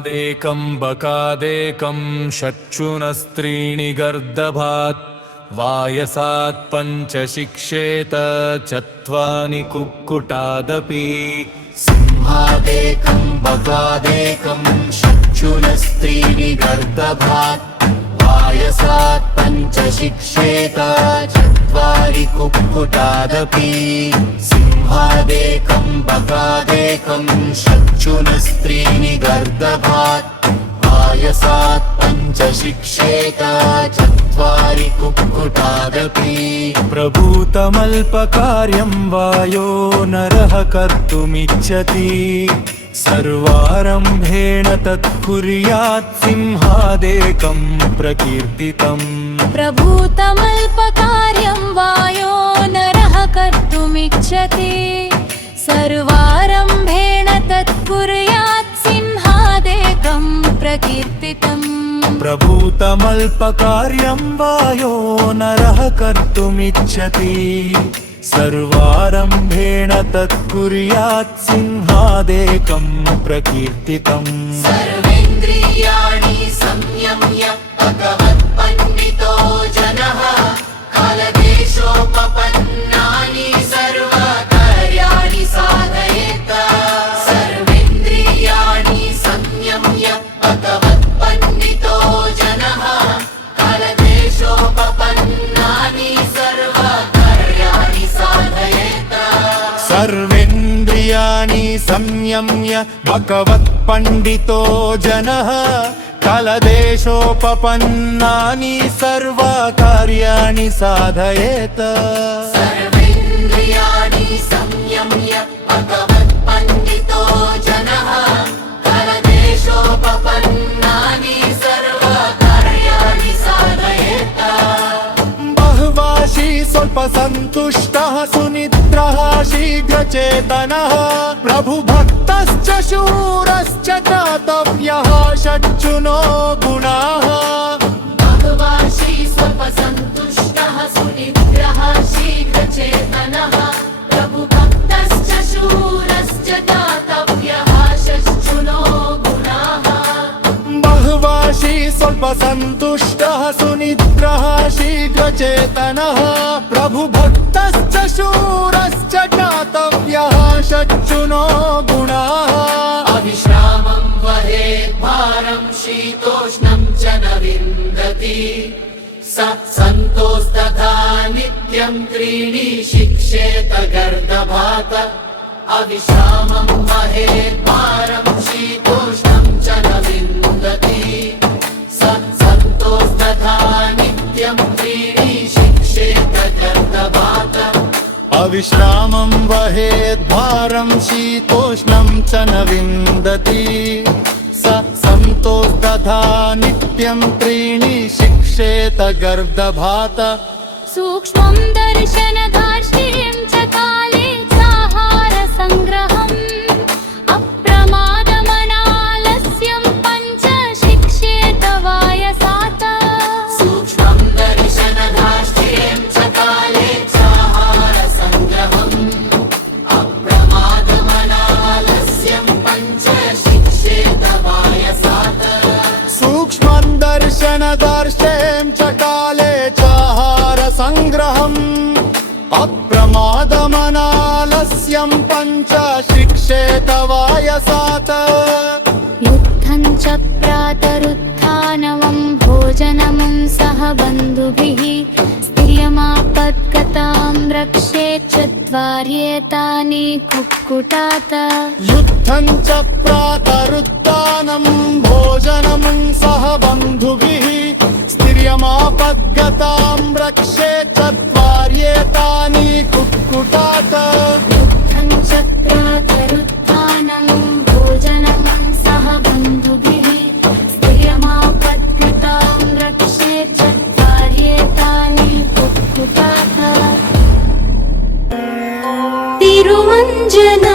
सिंहादेकं बकादेकं षट्चुनस्त्रीणि गर्दभात् वायसात् पञ्च शिक्षेत चत्वारि कुक्कुटादपि सिंहादेकं बकादेकं षट्चुनस्त्रीणि गर्दभात् वायसात् पञ्च शिक्षेत चत्वारि कुक्कुटादपि सिंहादेकं बकादेकं षट्चुनस्त्रीणि गर्दभात् वायसात् पञ्च शिक्षेत चत्वारि कुक्कुटादपि प्रभूतमल्पकार्यं वायो नरः कर्तुमिच्छति सर्वारम्भेण तत्कुर्यात् सिंहादेकं प्रकीर्तितम् प्रभूतमल्पकार्यं वायो नरः कर्तुमिच्छति सर्वारम्भेण तत्कुर्यात् सिंहादेकं प्रकीर्तितम् प्रभूतमल्पकार्यं वायो नरः कर्तुमिच्छति सर्वारम्भेण तत्कुर्यात् सिंहादेकं प्रकीर्तितम् सर्वेन्द्रियाणि संयम्य भगवत्पण्डितो जनः कालदेशोपपन्नानि सर्वकार्याणि साधयेत् सर्वेन्द्रियाणि संयम्य भगवत्पण्डितो जनः कालदेशोपपन्नानि सर्वकार्याणि साधयेत् सर्वेन्द्रियाणि संयम्य भगवत्पण्डितो जनः कालदेशोपपन्नानि सर्वकार्याणि साधयेत् सर्वेन्द्रियाणि संयम्य भगवत्पण्डितो जनः कालदेशोपपन्नानि सर्वकार्याणि साधयेत् बहुवाशी स्वल्पसन्तुष्टः सुनिद्रः शीघ्रचेतनः प्रभुभक्तश्च शूरश्च दातव्यः षट्चुनो गुणाः बहुवाशी स्वल्पसन्तुष्टः सुनिद्रः शीघ्रचेतनः प्रभुभक्तश्च शूरश्च दातव्यः षट्चुनो गुणाः बहुवाशी स्वल्पसन्तुष्टः सुनिद्रः शीघ्रचेतनः प्रभुभक्तश्च शूरश्च ज्ञातव्यः षट्चुनो गुणाः अविश्रामं वहेत् भारं शीतोष्णं च न विन्दति स सन्तोस्तथा नित्यं त्रीणि शिक्षेत गर्दभात अविश्रामं वहेत् भारं शीतोष्णं च न विन्दति स सन्तोस्तथा नित्यं त्रीणि शिक्षेत गर्दभात अविश्रामं वहेत् भारं शीतोष्णं च न विन्दति स सन्तोस्तथा नित्यं त्रीणि शिक्षेत गर्दभात सूक्ष्मं दर्शनधार्ष्ठ्यं च काले चाहारसङ्ग्रहम् अप्रमादमनालस्यं पञ्च शिक्षेत वायसात् सूक्ष्मं दर्शनधार्ष्ठ्यं च काले चाहारसङ्ग्रहम् अप्रमादमनालस्यं पञ्च शिक्षेत वायसात् सूक्ष्मं दर्शनदर्शनं च काले चाहारसङ्ग्रहम् अप्रमादमनालस्यं पञ्च शिक्षेत वायसात् युद्धं च प्रातरुत्थानवं भोजनं सह बन्धुभिः स्त्रियमापद्गतां रक्षेत् चत्वार्येतानि कुक्कुटात् युद्धं च प्रातरुत्थानं भोजनं सह बन्धुभिः स्त्रियमापद्गतां रक्षेत् चत्वार्येतानि कुक्कुटात् युद्धं च प्रातरुत्थानं भोजनं सह बन्धुभिः स्त्रियमापद्गतां रक्षेत् चत्वार्येतानि कुक्कुटात् तिरुमञ्जन